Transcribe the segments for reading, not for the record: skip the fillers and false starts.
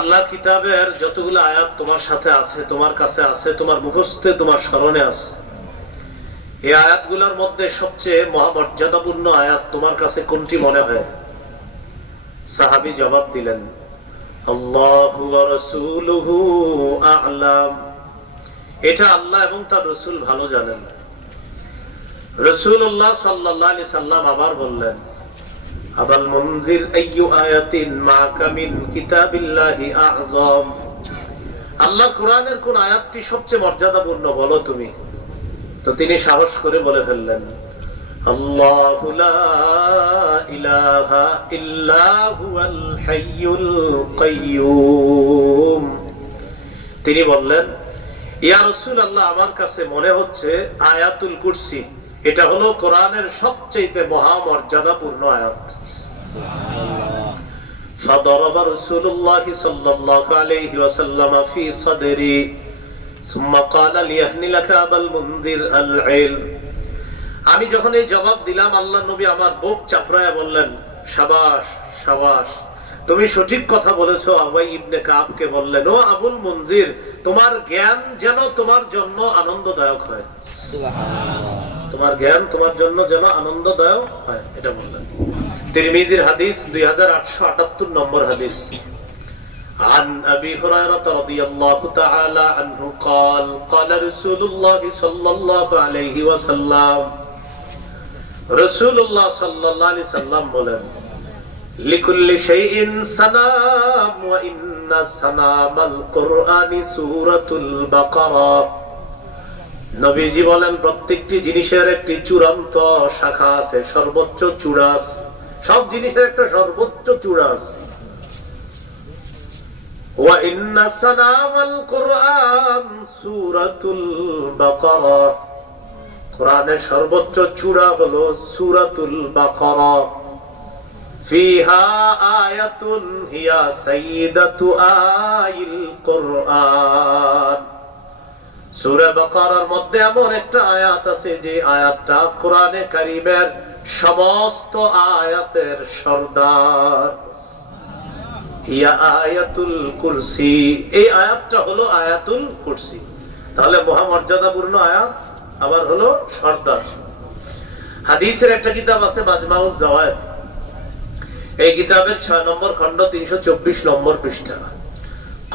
আল্লাহ কিতাবের যতগুলো আয়াত তোমার সাথে আছে, তোমার কাছে আছে, তোমার মুখস্থে, তোমার স্মরণে আছে, এই আয়াতগুলোর মধ্যে সবচেয়ে মহামর্যাদাপূর্ণ আয়াত তোমার কাছে কোনটি মনে হয়? সাহাবী জবাব দিলেন, আল্লাহু ওয়া রাসূলুহু আ'লাম। এটা আল্লাহ এবং তার রাসূল ভালো জানেন। রাসূলুল্লাহ সাল্লাল্লাহু আলাইহি সাল্লাম আবার বললেন, আবাল মুনজির আইয়ু আয়াতিন মা'কা মিন কিতাবিল্লাহি আ'যাম। আল্লাহর কোরআনের কোন আয়াতটি সবচেয়ে মর্যাদাপূর্ণ বলো তুমি। তো তিনি সাহস করে বলে ফেললেন, আল্লাহু লা ইলাহা ইল্লা হুয়াল হাইয়ুল কাইয়্যুম। তিনি বললেন, ইয়া রাসূলুল্লাহ, আমার কাছে মনে হচ্ছে আয়াতুল কুরসি এটা হলো কোরআনের সবচেয়ে মহামর্যাদাপূর্ণ আয়াত। فضرب رسول الله صلى الله عليه وسلم في صدري ثم قال ليهنئك أبا المنذر العلم। আমি যখন এই জবাব দিলাম, আল্লাহর নবী আমার বুক চাপড়ায়া বললেন, শাবাশ শাবাশ, তুমি সঠিক কথা বলেছো। উবাই ইবনে কাবকে বললেন, ও আবুল মুনজির, তোমার জ্ঞান যেন তোমার জন্য আনন্দদায়ক হয়। তোমার জ্ঞান তোমার জন্য যেন আনন্দদায়ক হয়, এটা বললেন। তিরমিজির হাদিস 2878 নম্বর হাদিস। عن أبي هريرة رضي الله تعالى عنه قال قال رسول الله صلى الله عليه وسلم رسول الله صلى الله عليه وسلم বলেন, لكل شيء سنام وإن سنام القرآن سورة البقرة। নবীজি বলেন, প্রত্যেকটি জিনিসের একটি চূড়ান্ত শাখা আছে, সর্বোচ্চ চূড়া আছে। সব জিনিসের একটা সর্বোচ্চ চূড়া আছে। ওয়া ইন্না সানামাল কুরআন সূরাতুল বাকারা। কোরআনের সর্বোচ্চ চূড়া হলো সূরাতুল বাকারা। ফিহা আয়াতুন হিয়া সাইয়্যিদাতু আইল কুরআন। সূরা বাকারার মধ্যে এমন একটা আয়াত আছে যে আয়াতটা কোরআনে কারীমের সমস্ত আয়াতের সর্দার। হিয়া আয়াতুল কুরসি। এই আয়াতটা হলো আয়াতুল কুরসি। তাহলে মহামর্যাদাপূর্ণ আয়াত, আবার হলো সর্দার। হাদিসের একটা কিতাব আছে মাজমাউজ জাওয়ায়েদ। এই কিতাবের 6 নম্বর খণ্ড 324 নম্বর পৃষ্ঠা।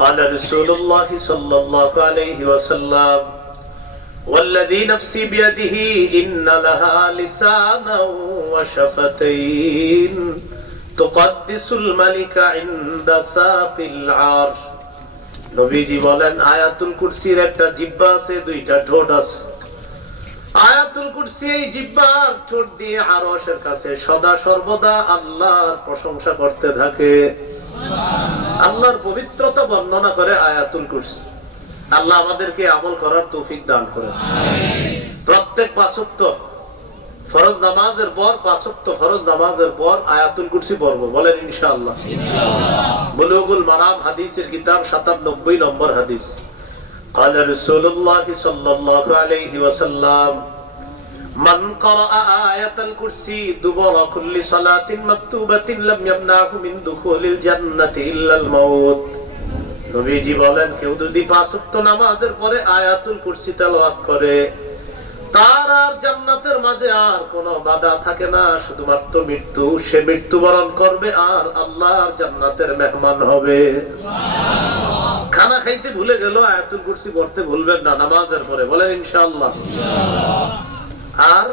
قال رسول الله صلى الله عليه وسلم والذي نفسي بيده إن لها لسانا وشفتين تقدس الملك عند ساق العرش। নবীজি বলেন, আয়াতুল কুরসির একটা জিহ্বা আছে, দুইটা ঠোঁট আছে। আয়াতুল কুরসি এই জিহ্বা ঠোঁট দিয়ে আরশের কাছে সদা সর্বদা আল্লাহর প্রশংসা করতে থাকে। আল্লাহর পবিত্রতা বর্ণনা করে আয়াতুল কুরসি। আল্লাহ আমাদেরকে আমল করার তৌফিক দান করেন। প্রত্যেক 5 ওয়াক্ত ফরজ নামাজের পর 5 ওয়াক্ত ফরজ নামাজের পর আয়াতুল কুরসি পড়ব, বলেন ইনশাআল্লাহ। বুলুগুল মারাম হাদিসের কিতাব 97 নম্বর হাদিস। قال رسول الله صلى الله عليه وسلم من قرأ آية الكرسي دبر كل صلاة مكتوبة لم يمنعه من دخول الجنة إلا الموت। নবীজি বলেন, কেউ যদি 5 ওয়াক্ত নামাজের পরে আয়াতুল কুরসি তেলাওয়াত করে, তার আর জান্নাতের মাঝে আর কোনো বাধা থাকে না, শুধুমাত্র মৃত্যু। সে মৃত্যুবরণ করবে আর আল্লাহর জান্নাতের মেহমান হবে। খানা খাইতে ভুলে গেল, আয়াতুল কুরসি পড়তে ভুলবেন না নামাজের পরে, বলেন ইনশাআল্লাহ। আর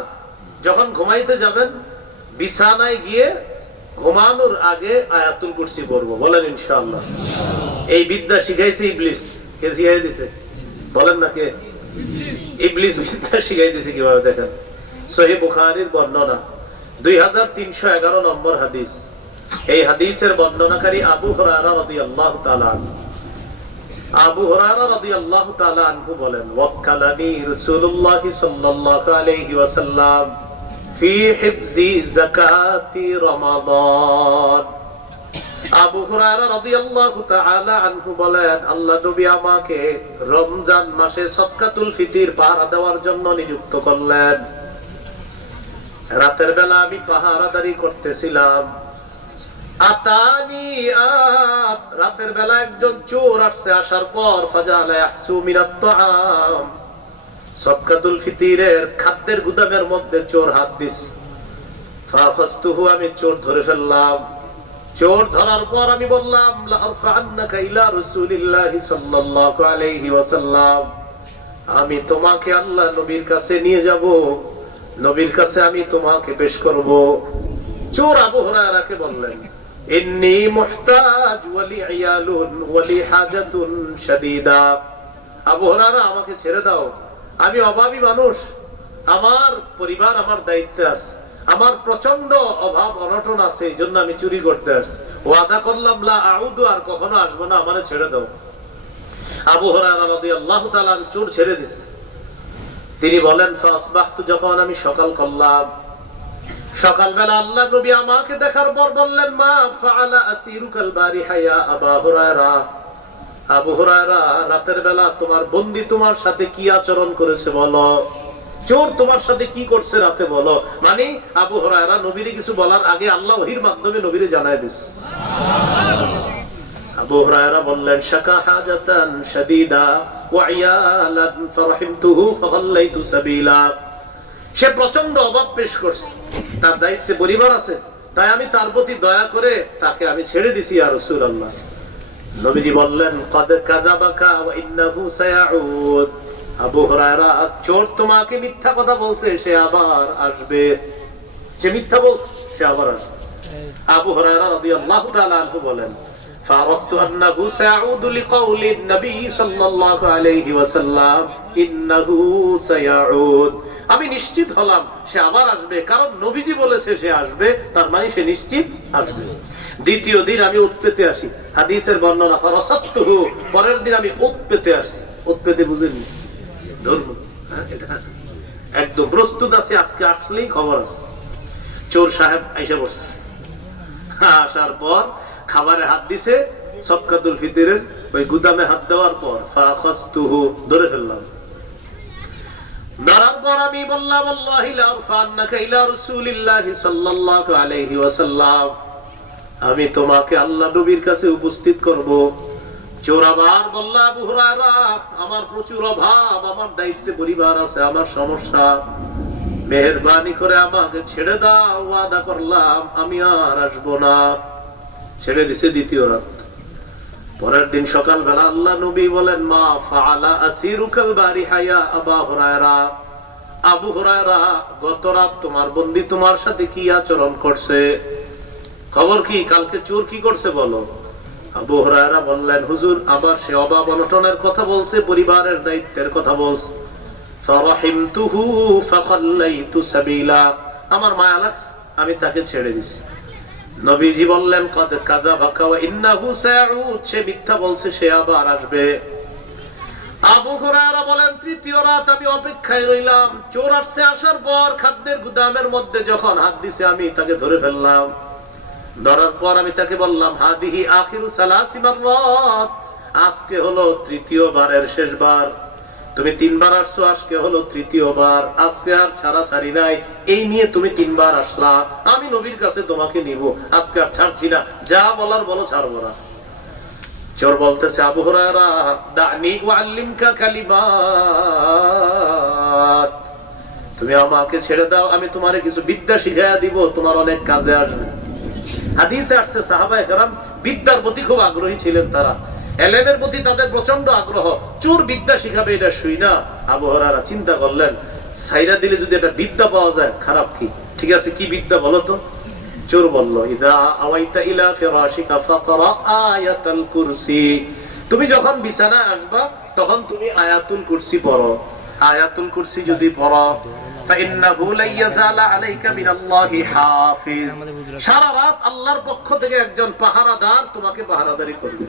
যখন ঘুমাইতে যাবেন, বিছানায় গিয়ে ঘুমানোর আগে আয়াতুল কুরসি পড়বো, বলেন ইনশাআল্লাহ। এই বিদ্যা শিখাইছে ইবলিস। কে শিখাই দিছে বলেন না? কে? ইবলিস বিদ্যা শিখাই দিছে। কিভাবে দেখেন, সহিহ বুখারীর বর্ণনা 2311 নম্বর হাদিস। এই হাদিসের বর্ণনাকারী আবু হুরায়রা রাদিয়াল্লাহু তাআলা আনহু। আবু হুরায়রা রাদিয়াল্লাহু তাআলা আনহু বলেন, ওয়াক্কালানি রাসূলুল্লাহ সাল্লাল্লাহু আলাইহি ওয়াসাল্লাম ফি হিফজি যাকাতি রমাদান। আবু হুরায়রা রাদিয়াল্লাহু তাআলা আনহু বলেন, আল্লাহ নবী আমাকে রমজান মাসে সদকাতুল ফিতর পাহারা দেওয়ার জন্য নিযুক্ত করলেন। রাতের বেলা আমি পাহারাদারি করতেছিলাম। আতানি রাতের বেলা একজন চোর আসছে, আসার পর ফাজালা ইয়াহসু মিনাত তাআম, সদকাতুল ফিতরের খাদ্যের গুদামের মধ্যে চোর হাত দিছে। ফাখাসতুহু, আমি চোর ধরে ফেললাম। চোর ধরার পর আমি বললাম লা আরফা'আন্নাকা ইলা রাসূলিল্লাহি সাল্লাল্লাহু আলাইহি ওয়াসাল্লাম, আমি তোমাকে আল্লাহ নবীর কাছে নিয়ে যাব, নবীর কাছে আমি তোমাকে পেশ করব। চোর আবু হুরায়রাকে বললেন ইন্নী মুহতাজ ওয়া লি ইয়ালুন ওয়া লি হাজাতুন শাদীদা, আবু হুরায়রা আমাকে ছেড়ে দাও, আমি অভাবী মানুষ, আমার পরিবার আমার দায়িত্বে আছে, আমার প্রচন্ড অভাব অনটন আছে, এই জন্য আমি চুরি করতে আসছি, ওয়াদা করলাম লা আউদু, আর কখনো আসবো না, আমারে ছেড়ে দাও। আবু হুরায়রা রাদিয়াল্লাহু তাআলা চোর ছেড়ে দিস। তিনি বলেন ফাসবাহতু, যখন আমি সকাল করলাম, সকালবেলা আল্লাহ নবী আমাকে দেখার পর বললেন মা ফাআলা আসিরুকাল বারিহা ইয়া আবা হুরায়রা, আবু হুরায়রা রাতের বেলা তোমার বন্দী তোমার সাথে কি আচরণ করেছে বলো, চোর তোমার সাথে কি করছে রাতে বলো। মানে আবু হুরায়রা নবীরে কিছু বলার আগে আল্লাহ ওহীর মাধ্যমে নবীরে জানায় দিয়েছে। আবু হুরায়রা বললেন শাকা হাজাতান শাদীদা ওয়া ইয়ালান ফারহিমতুহু ফাগাল্লাইতু সাবিলা, সে প্রচন্ড অভাব পেশ করছে, তার দায়িত্বে পরিবার আছে, তাই আমি তার প্রতি দয়া করে তাকে আমি ছেড়ে দিছি ইয়া রাসূলুল্লাহ। নবীজি বললেন ক্বাদ কাযাবাকা ওয়া ইন্নাহু সায়াউদ, আবু হুরায়রা চোর তোমাকে মিথ্যা কথা বলছে, সে আবার আসবে, সে মিথ্যা বলছে, সে আবার আসবে। আবু হুরায়রা রাদিয়াল্লাহু তাআলা আনহু বলেন ফারাফতু আন্নাহু সায়াউদ লিকাউলি নবী সাল্লাল্লাহু আলাইহি ওয়াসাল্লাম ইন্নাহু সায়াউদ, আমি নিশ্চিত হলাম সে আবার আসবে, কারণ নবীজি বলেছে সে আসবে, তার মানে সে নিশ্চিত আসবে। দ্বিতীয় দিন আমি উট পেতে আসি, হাদিসের বর্ণনা ফারাসাতুহু, পরের দিন আমি উট পেতে আসি। উট পেতে বুঝেননি ধর্ম, একদম প্রস্তুত আছে, আজকে আসলেই খবর আছে। চোর সাহেব আইসা পড়ছে, আসার পর খাবারে হাত দিছে, সদকাতুল ফিতরের ওই গুদামে হাত দেওয়ার পর ফাখাসতুহু, ধরে ফেললাম। ধরার পর আমি বললাম আল্লাহি লা আরফা'আন্নাকা ইলা রাসূলিল্লাহি সাল্লাল্লাহু আলাইহি ওয়াসাল্লাম, আমি তোমাকে আল্লাহ নবীর কাছে উপস্থিত করব। চোর আবার বলল আবু হুরায়রা আমার প্রচুর অভাব, আমার দায়িত্বে পরিবার আছে, আমার সমস্যা, মেহেরবানি করে আমাকে ছেড়ে দাও, ওয়াদা করলাম আমি আর আসবো না। ছেড়ে দিছে দ্বিতীয় রাত। পরের দিন সকালবেলা আল্লাহ নবী বলেন মা ফাআলা আসিরুকাল বারিহা ইয়া আবা হুরায়রা, আবু হুরায়রা গত রাত তোমার বন্দী তোমার সাথে কি আচরণ করছে, খবর কি, কালকে চোর কি করছে বলো। আবু হুরায়রা বললেন হুজুর আবার সে অভাব অনটনের কথা বলছে, পরিবারের দায়িত্বের কথা বলছে। ফারাহিমতুহু ফাখাল্লাইতু সাবিলা, আমার মায়া লাগছে, আমি তাকে ছেড়ে দিছি। নবীজি বললেন ক্বাদ কাযাবাকা ওয়া ইন্নাহু সায়াউদ, সে মিথ্যা বলছে, সে আবার আসবে। আবু হুরায়রা বলেন তৃতীয় রাত আমি অপেক্ষায় রইলাম, চোর আসছে, আসার পর খাদ্যের গুদামের মধ্যে যখন হাত দিছে আমি তাকে ধরে ফেললাম। ধরার পর আমি তাকে বললাম হাদিহি আখিরু সালাসি মাররাত, আজকে হলো তৃতীয়বারের শেষবার, তুমি তিনবার আসছো, আজকে হলো তৃতীয়বার, আজকে আর ছাড়াছাড়ি নাই, এই নিয়ে তুমি তিনবার আসলা, আমি নবীর কাছে তোমাকে নিব, আজকে আর ছাড়ছি না, যা বলার বলো, ছাড়বো না। চোর বলতেছে আবু হুরায়রা দানি ওয়াল্লিমকা কালিমাত, তুমি আমাকে ছেড়ে দাও, আমি তোমারে কিছু বিদ্যা শিখাইয়া দিব, তোমার অনেক কাজে আসবে। হাদিসে আসছে সাহাবায়ে কেরাম বিদ্যার প্রতি খুব আগ্রহী ছিলেন, তারা এলেমের প্রতি তাদের প্রচন্ড আগ্রহ। চোর বিদ্যা শিখাবে এটা শুই না, আবু হুরায়রা চিন্তা করলেন সাইরা দিলে যদি একটা বিদ্যা পাওয়া যায় খারাপ কি, ঠিক আছে কি বিদ্যা বলো তো। চোর বলল ইদা আওয়াইতা ইলা ফিরাশিকা ফাকরা আয়াতুল কুরসি, তুমি যখন বিছানায় আসবা তখন তুমি আয়াতুল কুরসি পড়ো, আয়াতুল কুরসি যদি পড়ো ফাইন্নাহু লা ইয়াজালা আলাইকা মিনাল্লাহি হাফিজ, সারা রাত আল্লাহর পক্ষ থেকে একজন পাহারাদার তোমাকে পাহারাদারি করবে।